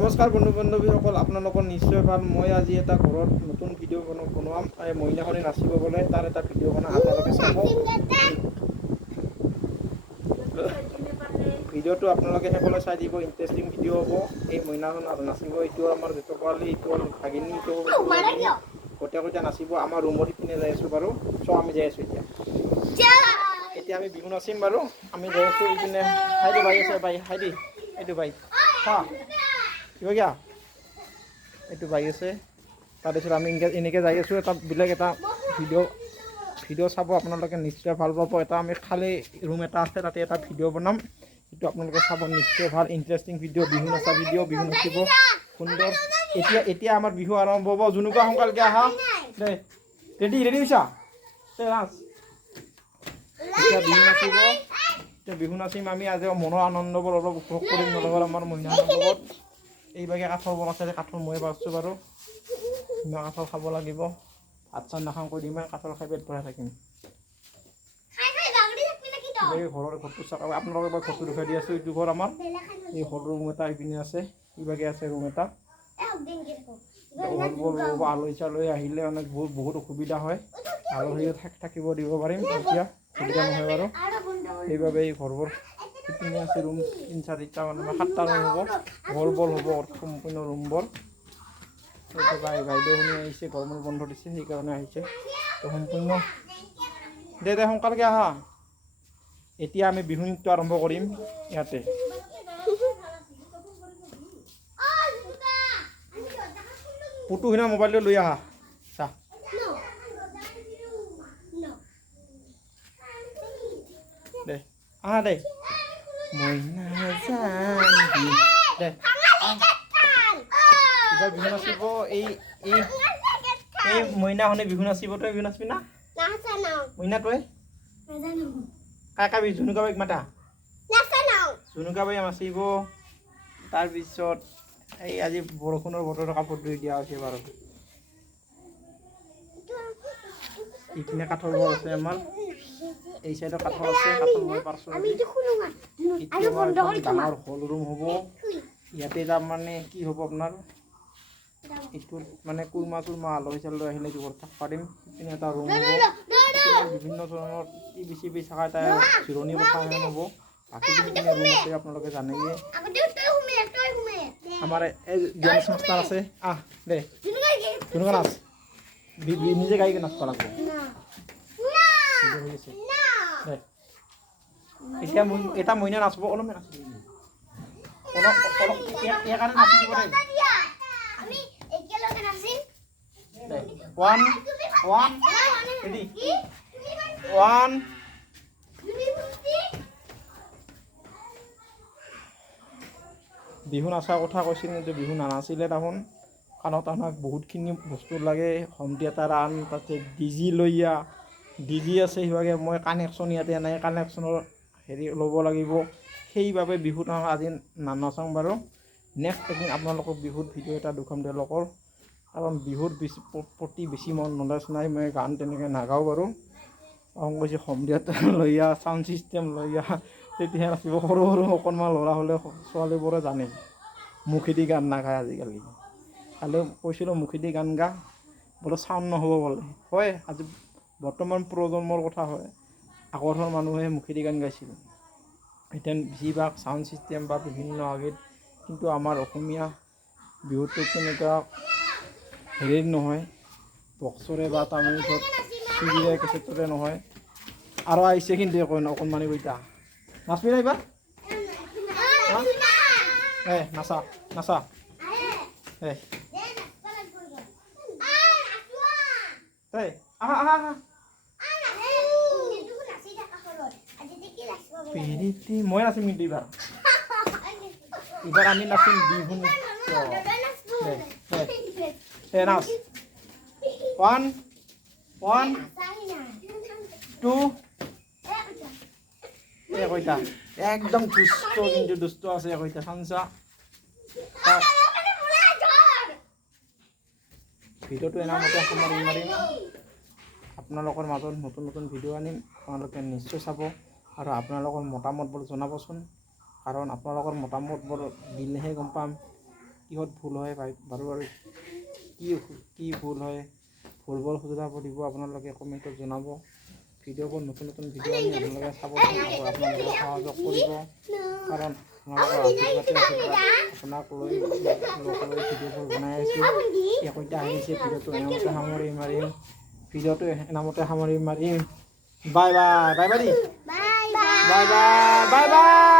নমস্কাৰ বন্ধু বান্ধৱীসকল, আপোনালোকৰ নিশ্চয় ভাল। মই আজি এটা ঘৰত নতুন ভিডিঅ' বনাম। এই মইনাখনি নাচিব গ'লে তাৰ এটা ভিডিঅ' বনাম, আপোনালোকে চাব। ভিডিঅ'টো আপোনালোকে শেষলৈ চাই দিব, ইণ্টাৰেষ্টিং ভিডিঅ' হ'ব। এই মইনাখন নাচিব, এইটো আমাৰ জেঠু পোৱালি, এইটো ভাগিনী, এইটো গোটেই নাচিব। আমাৰ ৰুমৰ সিপিনে যাই আছোঁ বাৰু। চ' আমি যাই আছোঁ এতিয়া আমি বিহু নাচিম বাৰু। আমি যাই আছোঁ ইপিনে। হাইদি বাই আছে, বাই হাইদি, এইটো বাই হা কিবা কিয়া এইটো বাই আছে। তাৰপিছত আমি এনেকৈ যাই আছোঁ। এটা বেলেগ এটা ভিডিঅ' চাব আপোনালোকে, নিশ্চয় ভাল পাব। এটা আমি খালী ৰুম এটা আছে, তাতে এটা ভিডিঅ' বনাম, সেইটো আপোনালোকে চাব। নিশ্চয় ভাল ইণ্টাৰেষ্টিং ভিডিঅ', বিহু নাচা ভিডিঅ', বিহু নাচিব সুন্দৰ। এতিয়া আমাৰ বিহু আৰম্ভ হ'ব। জুনুকা সোনকালকে আহা দেই। ৰেডি হৈছা? নাচ। এতিয়া বিহু নাচিব। এতিয়া বিহু নাচিম আমি। আজি মনৰ আনন্দবোৰ অলপ উপভোগ কৰিম নলগৰ আমাৰ মহিলাৰ লগত। এইভাগে কাঠৰ বনাইছে, কাঠৰ ময়ে পাৰছোঁ বাৰু। মই কাঠৰ খাব লাগিব। ভাত চাত নাখাওঁ কৈ দিম, কাঠৰ খাই পেট ভৰাই থাকিম। ঘৰৰ ঘৰটো চাওক, আপোনালোকে এবাৰ ঘৰটো দেখুৱাই দি আছোঁ। এইটো ঘৰ আমাৰ, এই সৰু ৰুম এটা এইপিনে আছে, ইভাগে আছে ৰুম এটা। আলহী চালহী আহিলে মানে বহুত অসুবিধা হয়। আলহীও থাকিব দিব পাৰিম, এতিয়া সুবিধা নহয় বাৰু। সেইবাবে এই ঘৰবোৰ সিপিনে আছে ৰুম 3-4টা, মানে 7টা ৰুম হ'ব। বল হ'ব সম্পূৰ্ণ ৰুমবোৰ। বাইদেউ শুনি আহিছে, গৰমৰ বন্ধ দিছে সেইকাৰণে আহিছে। তো সম্পূৰ্ণ দে সোনকালকে আহা। এতিয়া আমি বিহু নৃত্য আৰম্ভ কৰিম ইয়াতে। পুতু সিনা মোবাইলটো লৈ আহা। চা দে আহা দে। মইনা জানি দে এইবাৰ বিহু নাচিব। এই মইনাখনে বিহু নাচিব। তই বিহু নাচিবি না? মইনা তই কাকা বি জুনুকা বাইক মাতা। জুনুকা বাই নাচিব। তাৰপিছত এই আজি বৰষুণৰ বতৰ, কাপোৰ ধুই দিয়া হৈছে বাৰু। ইপিনে কাঠৰ ঘৰ আছে আমাৰ, এই চাইডত কাঠৰ আছে, কাঠৰ মই পাৰছোঁ। ডাঙৰ হল ৰুম হ'ব ইয়াতে। তাৰমানে কি হ'ব আপোনাৰ, এইটোত মানে কুৰমা আলহী চালহী আহিলে এইটো ঘৰত থাকিব পাৰিম। ইপিনে এটা ৰুম হ'ব, বিভিন্ন ধৰণৰ টিভি চিভি চাই তাই জিৰণি কথা হ'ব। বাকী যিখিনি ৰুম আছে আপোনালোকে জানেই। আমাৰ এই ডেন্স মাষ্টাৰ আছে, আহ দে জুনুকা নাচ। নিজে গাড়ীকে নাচব লাগব। এতিয়া এটা মইনা নাচব, অলপ নাচিব কাৰণে নাচি দিব দেই। 1 ৰেডি 1। বিহু নাচাৰ কথা কৈছিল, কিন্তু বিহু নানাচিলে দেখোন। কাণত আমাক বহুতখিনি বস্তু লাগে। হোম থিয়েটাৰ আন, তাতে ডিজি লৈ আহ। ডিজি আছে সিভাগে, মই কানেকশ্যন ইয়াতে নাই, কানেকশ্যনৰ হেৰি ল'ব লাগিব। সেইবাবে বিহুত আজি নানাচাওঁ বাৰু। নেক্সট এদিন আপোনালোকক বিহুত ভিডিঅ' এটা দেখুৱাম তেওঁলোকৰ। কাৰণ বিহুত প্ৰতি বেছি মোৰ নলেজ নাই, মই গান তেনেকৈ নাগাওঁ বাৰু। কৈছে হোম থিয়েটাৰ লৈ আহ, চাউণ্ড ছিষ্টেম লৈ আহ, তেতিয়াহে নাচিব। সৰু অকণমান ল'ৰা হ'লে ছোৱালীবোৰে জানে মুখেদি গান নাগায় আজিকালি। কালি কৈছিলোঁ মুখেদি গান গা, বোলে চাউণ্ড নহ'ব বোলে। হয়, আজি বৰ্তমান প্ৰজন্মৰ কথা হয়। আগৰ ধৰণৰ মানুহে মুখেদি গান গাইছিল, এতিয়া বেছিভাগ চাউণ্ড ছিষ্টেম বা বিভিন্ন আগত। কিন্তু আমাৰ অসমীয়া বিহুটো তেনেকুৱা হেৰিৰ নহয়, বক্সৰে বা তামিলত চিৰিয়াই কেছেটৰে নহয়। আৰু আহিছে কিন্তু অকণমানি কেইটা নাচবি না এইবাৰ। নাচা নাচা আহা আহা আহা। মই নাচিম কিন্তু এইবাৰ আমি নাচিম বিহু নৃত্য। নাচ 1 2 কইটা একদম দুষ্ট, কিন্তু দুষ্ট আছে কইটা চাঞ্চা। ভিডিঅ'টো এনামতে সামৰি মাৰিম। আপোনালোকৰ মাজত নতুন নতুন ভিডিঅ' আনিম, আপোনালোকে নিশ্চয় চাব। আৰু আপোনালোকৰ মতামতবোৰ জনাবচোন, কাৰণ আপোনালোকৰ মতামতবোৰ দিলেহে গম পাম কিহত ভুল হয় বাৰু কি ভুল হয় ভুলবোৰ শুধৰাব দিব আপোনালোকে কমেণ্টত জনাব ভিডিঅ'বোৰ নতুন ভিডিঅ' আনি আপোনালোকে চাব আপোনালোকে সহযোগ কৰিব কাৰণ আপোনাক লৈ ভিডিঅ'বোৰ বনাই আছোঁ একোটা আহিছে ভিডিঅ'টো এনামতে সামৰি মাৰিম bye bye bye bye bye bye bye bye bye